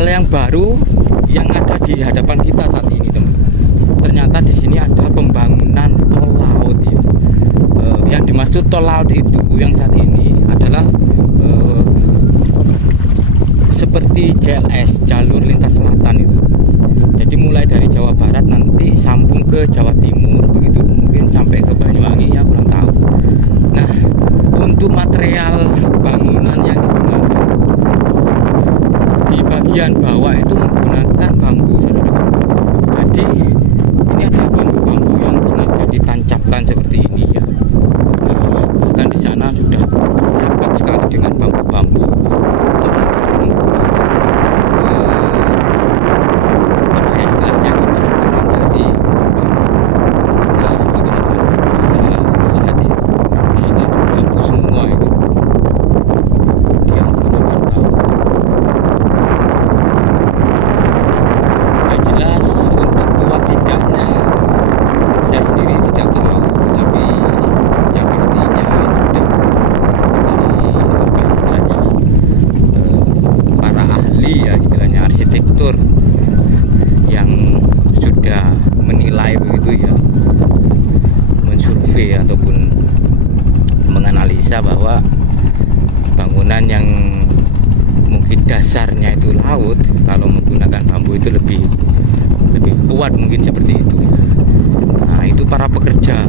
hal yang baru yang ada di hadapan kita saat ini, teman. Ternyata di sini ada pembangunan tol laut ya. Yang dimaksud tol laut itu yang saat ini adalah seperti JLS, jalur lintas selatan itu. Jadi mulai dari Jawa Barat nanti sambung ke Jawa Timur begitu, mungkin sampai ke Banyuwangi ya, kurang tahu. Nah, untuk material bangunan yang digunakan di bagian bawah itu menggunakan bambu, saudara. Jadi ini adalah bambu-bambu yang sengaja ditancapkan seperti ini ya. Nah, bahkan di sana sudah rapat sekali dengan bambu-bambu. Ya, istilahnya arsitektur yang sudah menilai begitu ya, mensurvei ataupun menganalisa bahwa bangunan yang mungkin dasarnya itu laut, kalau menggunakan bambu itu lebih kuat mungkin seperti itu ya. Nah, itu para pekerja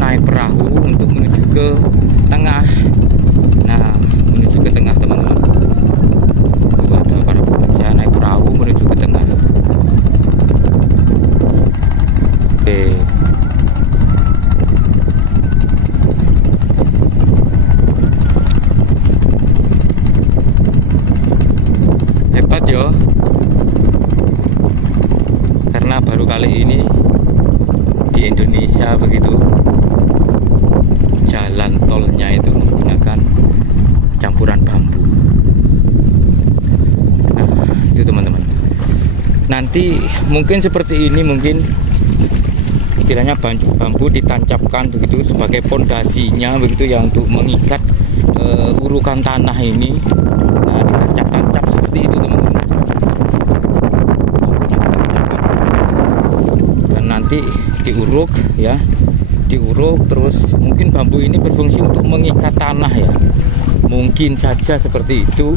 naik perahu untuk menuju ke tengah. Nah, menuju ke tengah, teman-teman. Para pekerja naik perahu menuju ke tengah. Oke. Hebat yo. Karena baru kali ini di Indonesia begitu jalan tolnya itu menggunakan campuran bambu. Itu, teman-teman. Nanti mungkin seperti ini, mungkin istilahnya bambu ditancapkan begitu sebagai pondasinya begitu ya, untuk mengikat urukan tanah ini. Nah, ditancap-tancap seperti itu, teman-teman. Dan nanti diuruk ya, diuruk terus. Mungkin bambu ini berfungsi untuk mengikat tanah ya, mungkin saja seperti itu,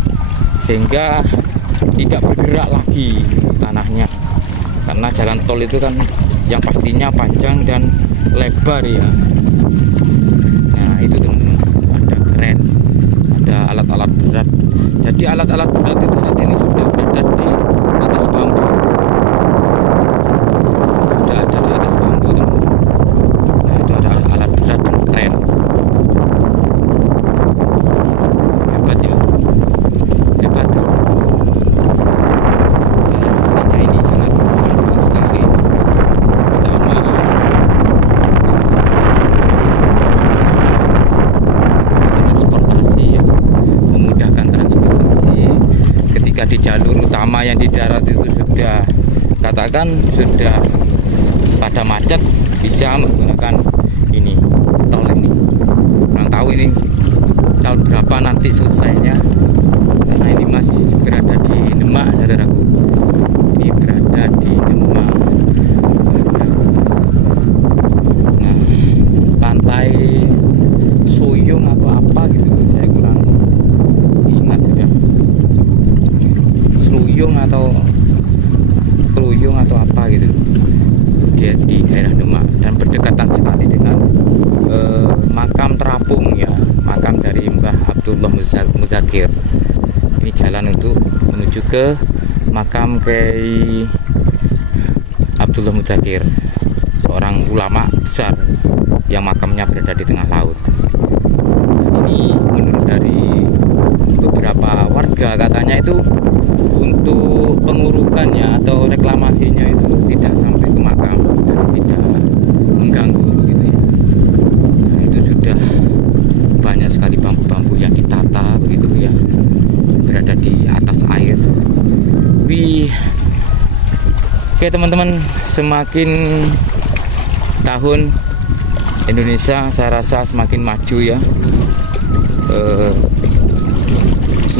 sehingga tidak bergerak lagi tanahnya, karena jalan tol itu kan yang pastinya panjang dan lebar ya. Nah, itu, teman-teman, ada kren, ada alat-alat berat. Jadi alat-alat berat itu saat ini sudah berada di atas bambu, sudah ada di atas bambu, teman-teman. Nah, itu ada alat berat dan kren. Hebat ya, hebat. Di jalur utama yang di darat itu sudah, katakan sudah pada macet, bisa menggunakan ini tol ini. Kurang tahu ini tahun berapa nanti selesainya, karena ini masih berada di Demak, saudaraku. Ini berada di Demak. Nah, pantai Soyong atau apa gitu, saya kurang ingat sudah. Keluyung atau apa gitu, dia di daerah Demak dan berdekatan sekali dengan makam terapung ya, makam dari Mbah Abdullah Muzakir. Ini jalan untuk menuju ke makam Kiai Abdullah Muzakir, seorang ulama besar yang makamnya berada di tengah laut. Dan ini menurut dari beberapa warga, katanya itu untuk pengurukannya atau reklamasinya itu tidak sampai ke makam dan tidak mengganggu begitu ya. Nah, itu sudah banyak sekali bambu-bambu yang ditata begitu ya, berada di atas air. Wih. Oke, teman-teman, semakin tahun Indonesia saya rasa semakin maju ya.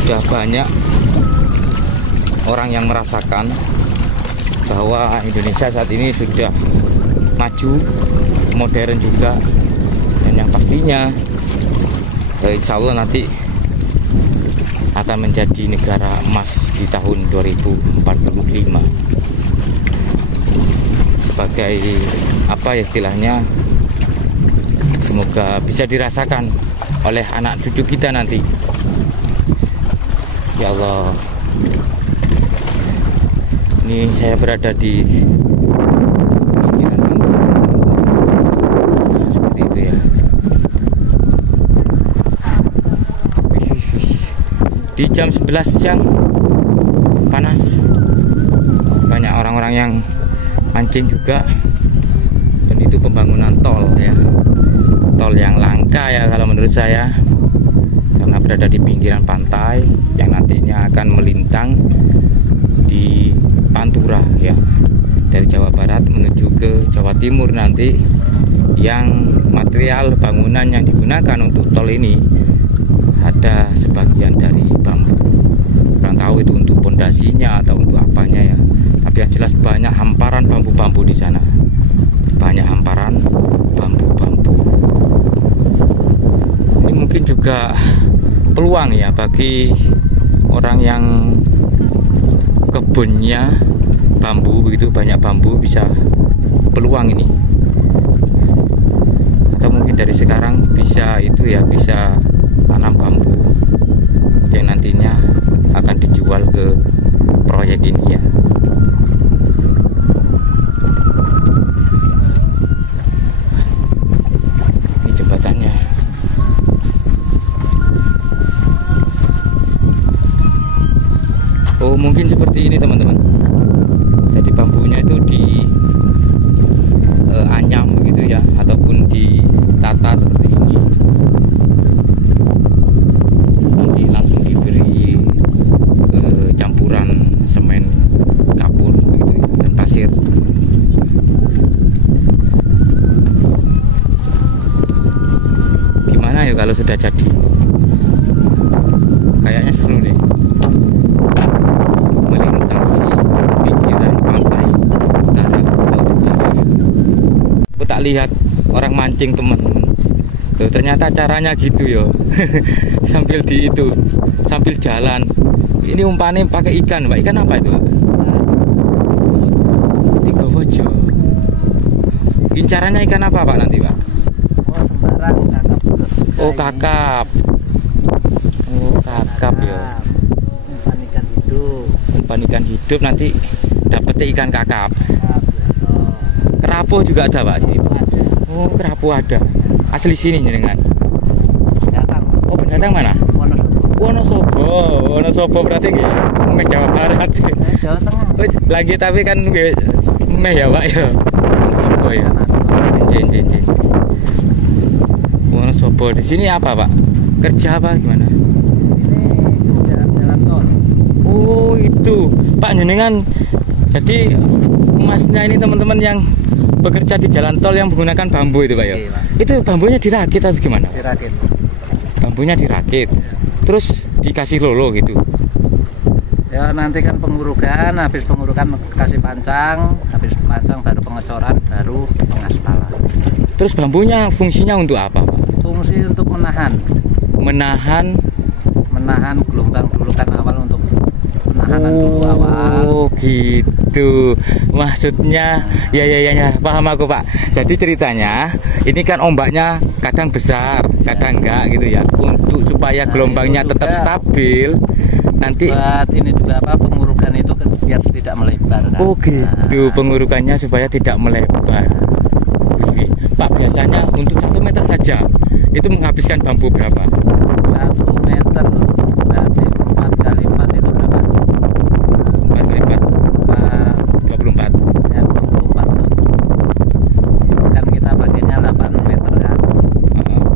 Sudah banyak orang yang merasakan bahwa Indonesia saat ini sudah maju, modern juga, dan yang pastinya insya Allah nanti akan menjadi negara emas di tahun 2045 sebagai apa ya istilahnya, semoga bisa dirasakan oleh anak cucu kita nanti. Ya Allah, ini saya berada di pinggiran nah, seperti itu ya. Di jam 11 siang panas, banyak orang-orang yang mancing juga, dan itu pembangunan tol ya, tol yang langka ya kalau menurut saya, karena berada di pinggiran pantai yang nantinya akan melintang di Pantura ya, dari Jawa Barat menuju ke Jawa Timur nanti. Yang material bangunan yang digunakan untuk tol ini ada sebagian dari bambu, kurang tahu itu untuk pondasinya atau untuk apanya ya, tapi yang jelas banyak hamparan bambu-bambu di sana, banyak hamparan bambu-bambu. Ini mungkin juga peluang ya bagi orang yang kebunnya bambu begitu, banyak bambu, bisa peluang ini, atau mungkin dari sekarang bisa itu ya, bisa tanam bambu yang nantinya akan dijual ke proyek ini ya. Ini jembatannya. Oh, mungkin seperti ini teman-teman. Jadi bambunya itu di anyam begitu ya, ataupun ditata seperti ini. Nanti langsung diberi campuran semen kapur begitu ya, dan pasir. Gimana ya kalau sudah jadi? Kayaknya seru deh, melintasi pinggiran pantai utara, laut utara. Aku tak lihat orang mancing teman-teman. Tuh, ternyata caranya gitu yo. Sambil di itu, sambil jalan. Ini umpannya pakai ikan, Pak. Ikan apa itu, Pak? Tiga bojo. Incarannya ikan apa, Pak, nanti, Pak? Oh, sembarang kakap. Oh, kakap. Oh, kakap ya. Umpan ikan hidup. Umpan ikan hidup nanti dapat ikan kakap. Oh, Kerapu juga ada, Pak, sini. ada. Oh, kerapu ada. Asli sini jenengan. Datang. Oh, pendatang mana? Wonosobo. Wonosobo berarti nggih. Meh Jawa Barat. Jawa Tengah. Oh, lagi tapi kan nggih meh ya, Pak ya. Oh ya. Jen. Wonosobo. Di sini apa, Pak? Kerja apa gimana? Ini jalan tol. Oh, itu. Pak jenengan jadi emasnya ini teman-teman yang bekerja di jalan tol yang menggunakan bambu itu, Pak ya. Iya, Pak. Itu bambunya dirakit atau gimana? Dirakit. Bambunya dirakit. Terus dikasih lolo gitu. Ya nanti kan pengurukan, habis pengurukan kasih pancang, habis pancang baru pengecoran, baru pengaspalan. Terus bambunya fungsinya untuk apa, Pak? Fungsi untuk menahan gelombang dulu kan awal, untuk penahanan dulu awal. Oh gitu maksudnya. Ya paham aku, Pak. Jadi ceritanya ini kan ombaknya kadang besar kadang enggak gitu ya, untuk supaya gelombangnya tetap stabil nanti. Buat ini juga apa, pengurukan itu biar tidak melebar kan? Oh gitu, pengurukannya supaya tidak melebar. Oke. Pak, biasanya untuk 1 meter saja itu menghabiskan bambu berapa? 1 meter berarti 4 kali 4 itu berapa? 4 kali 4 24. Ya 24 tuh. Kan kita pakainya 8 meter kan.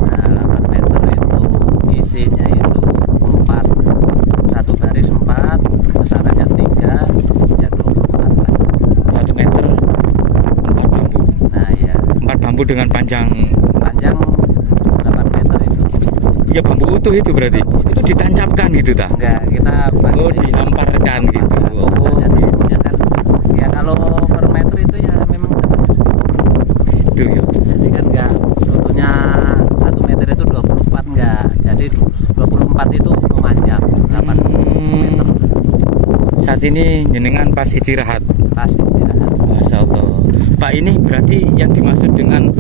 Nah 8 meter itu isinya itu 4, satu baris 4, besarannya 3, ya 24 lah. 1 meter 4 bambu. Nah ya 4 bambu dengan panjang 8 meter itu. ya bambu utuh itu berarti. Itu ditancapkan gitu tak? Enggak, kita pakai Oh, dihamparkan gitu. saat ini jenengan pas istirahat. Pas istirahat. Masya Allah. Pak, ini berarti yang dimaksud dengan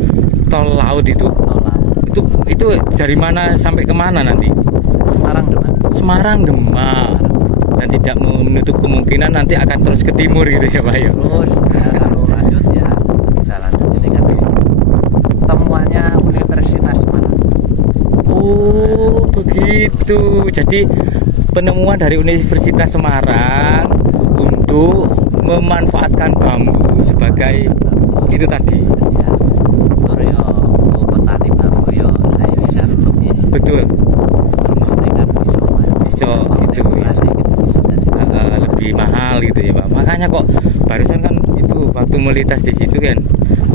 tol laut itu? Tol laut. Itu dari mana sampai kemana nanti? Semarang Demak. Semarang Demak. Dan tidak menutup kemungkinan nanti akan terus ke timur gitu ya Pak ya? Terus kalau lanjut ya bisa lanjut. Ini kan temuannya Universitas Semarang. Oh begitu. Jadi penemuan dari Universitas Semarang untuk memanfaatkan bambu sebagai itu tadi. Ya, tur yo petani bambu yo saya bisa lebih. Betul. Iso itu ya. Lebih mahal gitu ya Pak. Makanya kok barusan kan itu waktu melintas di situ kan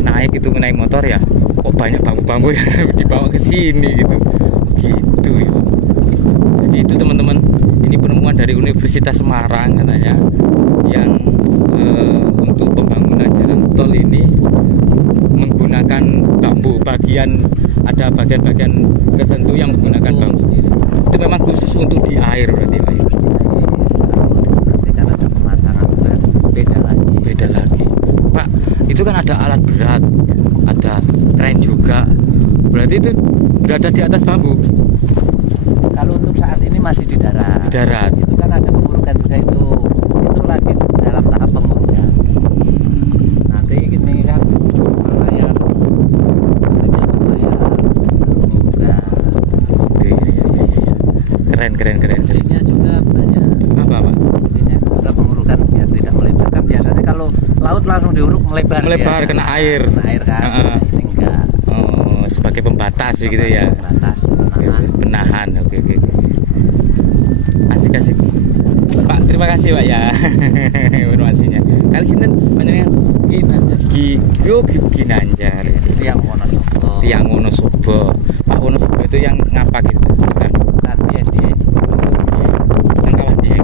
naik motor ya, kok banyak bambu-bambu yang dibawa ke sini gitu ya. Jadi itu teman-teman, ini penemuan dari Universitas Semarang katanya yang untuk pembangunan jalan tol ini menggunakan bambu. Ada bagian-bagian tertentu yang menggunakan bambu. Itu memang khusus untuk di air berarti Pak. Karena ada pemasangan berat beda lagi. Pak, itu kan ada alat berat, ada kren juga. Berarti itu berada di atas bambu. Kalau untuk saat ini masih di darat. Itu kan ada pengurukan juga itu lagi dalam tahap pengurukan. Nanti ini kan berlayar, pengurukan. Keren. Fungsinya juga banyak. Apa Pak? Fungsinya juga pengurukan biar tidak melebar. Kan biasanya kalau laut langsung diuruk melebar ya. Kena air. Kan. Ini enggak. Oh, sebagai pembatas begitu ya. Pembatas, penahan. Oke. Asik. Pak, terima kasih Pak ya informasinya. Kali sinten panjenengan? Ginanjar. Tiang Wonosobo. Pak Wonosobo itu yang ngapa gitu? Bukan. Yang kalah dia.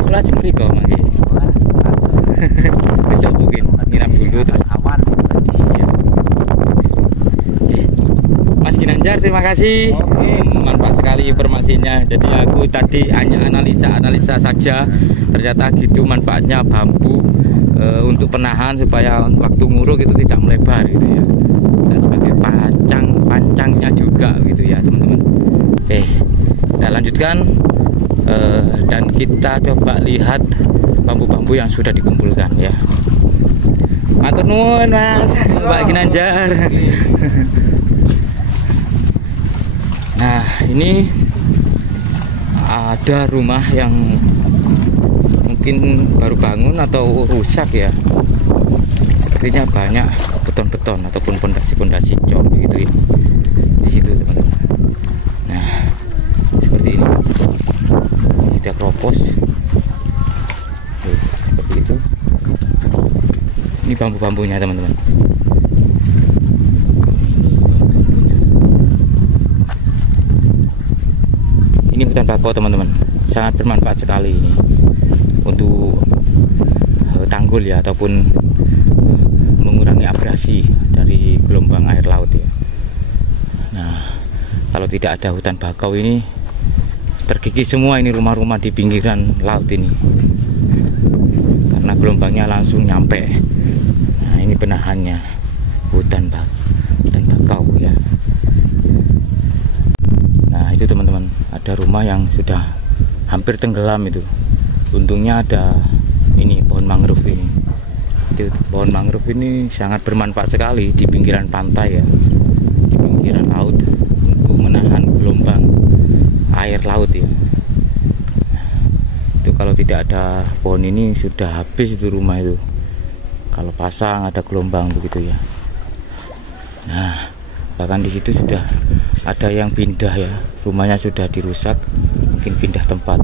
Kula jemri kok mangke. Besok mungkin nginap dulu terus awan. Mas Ginanjar, terima kasih. Manfaat sekali informasinya. Jadi aku tadi hanya analisa saja. Ternyata gitu manfaatnya bambu untuk penahan supaya waktu nguruk itu tidak melebar gitu ya. Dan sebagai pancangnya juga gitu ya teman-teman. Kita lanjutkan dan kita coba lihat bambu-bambu yang sudah dikumpulkan ya. Matur nuwun Mas, Pak Ginanjar. Nah, ini ada rumah yang mungkin baru bangun atau rusak ya. Sepertinya banyak beton-beton ataupun pondasi-pondasi cor begitu ya. Di situ teman-teman. Nah, seperti ini. Tidak kropos. Seperti itu. Ini bambu-bambunya teman-teman. Ini hutan bakau teman-teman, sangat bermanfaat sekali ini untuk tanggul ya, ataupun mengurangi abrasi dari gelombang air laut ya. Nah, kalau tidak ada hutan bakau ini terkikis semua ini rumah-rumah di pinggiran laut ini, karena gelombangnya langsung nyampe. Nah, ini penahannya hutan bakau ya. Nah, itu teman-teman, ada rumah yang sudah hampir tenggelam itu. Untungnya ada ini pohon mangrove ini. Itu pohon mangrove ini sangat bermanfaat sekali di pinggiran pantai ya, di pinggiran laut, untuk menahan gelombang air laut ya. Itu kalau tidak ada pohon ini sudah habis itu rumah itu. Kalau pasang ada gelombang begitu ya. Nah, bahkan di situ sudah ada yang pindah ya, rumahnya sudah dirusak, mungkin pindah tempat.